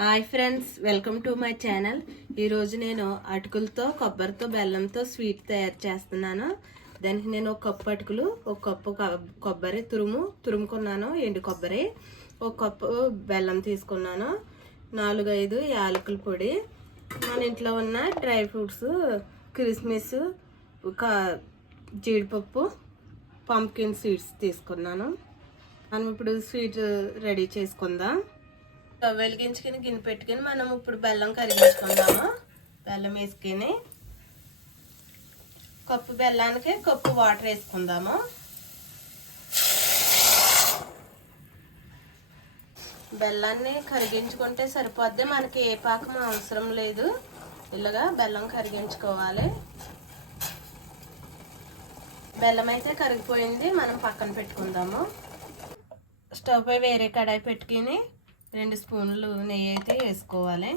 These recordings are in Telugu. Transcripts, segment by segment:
Hi friends, welcome to my channel. ఈరోజు నేను అటుకులతో కొబ్బరితో బెల్లంతో స్వీట్ తయారు చేస్తున్నాను. దానికి నేను ఒక కప్పు అటుకులు, ఒక కప్పు కొబ్బరి తురుముకున్నాను, ఎండు కొబ్బరి, ఒక కప్పు బెల్లం తీసుకున్నాను, 4-5 యాలకుల పొడి, మన ఇంట్లో ఉన్న డ్రై ఫ్రూట్స్, కిస్మిస్, జీడిపప్పు, పంప్కిన్ సీడ్స్ తీసుకున్నాను. మనం ఇప్పుడు స్వీట్ రెడీ చేసుకుందాం. స్టవ్ వెలిగించుకుని గిన్నె పెట్టుకుని మనం ఇప్పుడు బెల్లం కరిగించుకుందాము. బెల్లం వేసుకుని కప్పు బెల్లానికి కప్పు వాటర్ వేసుకుందాము. బెల్లాన్ని కరిగించుకుంటే సరిపోద్ది, మనకి ఏ పాకం అవసరం లేదు. ఇలాగా బెల్లం కరిగించుకోవాలి. బెల్లం అయితే కరిగిపోయింది, మనం పక్కన పెట్టుకుందాము. స్టవ్ పై వేరే కడాయి పెట్టుకుని 2 స్పూన్లు నెయ్యి అయితే వేసుకోవాలి.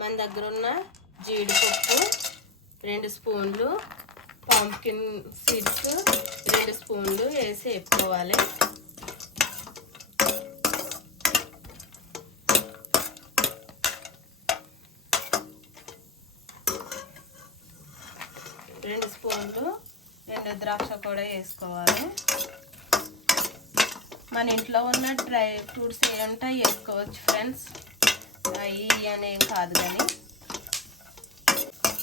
మన దగ్గర ఉన్న జీడిపప్పు 2 స్పూన్లు, పంప్కిన్ సీడ్స్ 2 స్పూన్లు వేసి వేపుకోవాలి. రెండు స్పూన్లు ఎండు ద్రాక్ష కూడా వేసుకోవాలి. మన ఇంట్లో ఉన్న డ్రై ఫ్రూట్స్ ఏమంటే వేసుకోవచ్చు ఫ్రెండ్స్, అవి అనేం కాదు. కానీ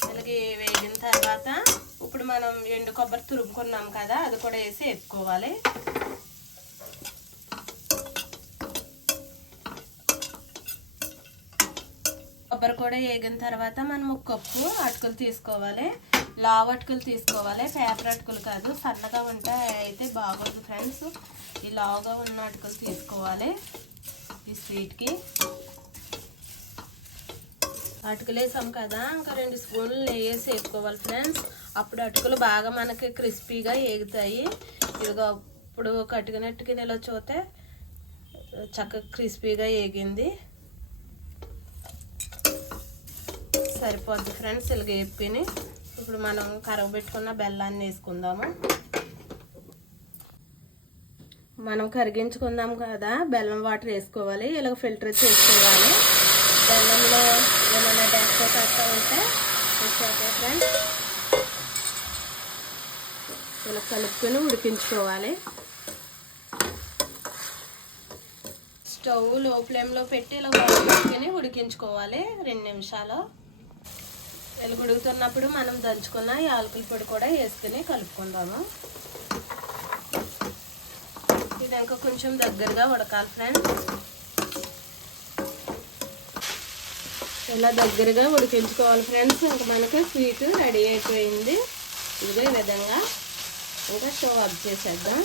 అలాగే వేగిన తర్వాత ఇప్పుడు మనం ఎండు కొబ్బరి తురుముకున్నాం కదా, అది కూడా వేసి వేసుకోవాలి. కొబ్బరి కూడా వేగిన తర్వాత మనం ఒక కప్పు అటుకులు తీసుకోవాలి. లావు అటుకులు తీసుకోవాలి, పేపర్ అటుకులు కాదు. సన్నగా ఉంటే అయితే బాగోదు ఫ్రెండ్స్, ఈ లావుగా ఉన్న అటుకులు తీసుకోవాలి. ఈ స్వీట్కి అటుకులు వేసాం కదా, ఇంకా 2 స్పూన్లు నెయ్యి వేసి వేసుకోవాలి ఫ్రెండ్స్. అప్పుడు అటుకులు బాగా మనకి క్రిస్పీగా వేగుతాయి. ఇదిగో ఇప్పుడు కట్టుకున్నట్టుకి ఇలా చూస్తే చక్కగా క్రిస్పీగా వేగింది, సరిపోద్ది ఫ్రెండ్స్. ఇలాగ వేపుకొని ఇప్పుడు మనం కరగబెట్టుకున్న బెల్లాన్ని వేసుకుందాము. మనం కరిగించుకుందాం కదా, బెల్లం వాటర్ వేసుకోవాలి. ఇలాగ ఫిల్టర్ చేసుకోవాలి. బెల్లంలో ఏమైనా డస్ట్ కట్టా ఉంటే వేసుకోవాలి ఫ్రెండ్స్. ఇలా కలుపుకొని ఉడికించుకోవాలి. స్టవ్ లో ఫ్లేమ్లో పెట్టి ఇలా పెట్టుకొని ఉడికించుకోవాలి 2 నిమిషాలు. వెలుగు ఉడుకుతున్నప్పుడు మనం దంచుకున్న యాలకుల పొడి కూడా వేసుకుని కలుపుకుందాము. ఇది ఇంకా కొంచెం దగ్గరగా ఉడకాలి ఫ్రెండ్స్. ఇలా దగ్గరగా ఉడికించుకోవాలి ఫ్రెండ్స్. ఇంకా మనకి స్వీట్ రెడీ అయిపోయింది. ఇదే విధంగా ఇంకా స్టవ్ ఆఫ్ చేసేద్దాం.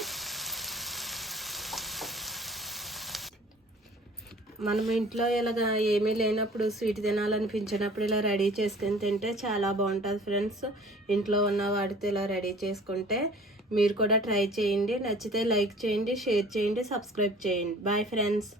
మనం ఇంట్లో ఇలాగా ఏమీ లేనప్పుడు, స్వీట్ తినాలనిపించినప్పుడు ఇలా రెడీ చేసుకొని తింటే చాలా బాగుంటుంది ఫ్రెండ్స్. ఇంట్లో ఉన్న వాటితో ఇలా రెడీ చేసుకుంటే మీరు కూడా ట్రై చేయండి. నచ్చితే లైక్ చేయండి, షేర్ చేయండి, సబ్స్క్రైబ్ చేయండి. Bye friends.